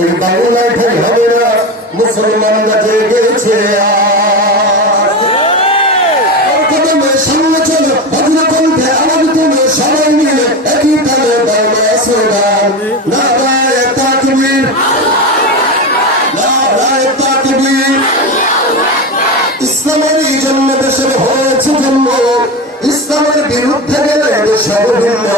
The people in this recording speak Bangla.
এই বাংলায় ঠাই হবে না, মুসলমানরা জেগেছে সামনে চলো ভদ্র কণ্ঠে আওয়াজ তুলে সবাই মিলে একই তালে বাংলা স্লোগান নারায়ে তাকবীর, নারায়ে তাকবীর। ইসলামেরই জন্য দেশের হয়েছে জন্ম, ইসলামের বিরুদ্ধে গেলে দেশ হবে ভিন্ন।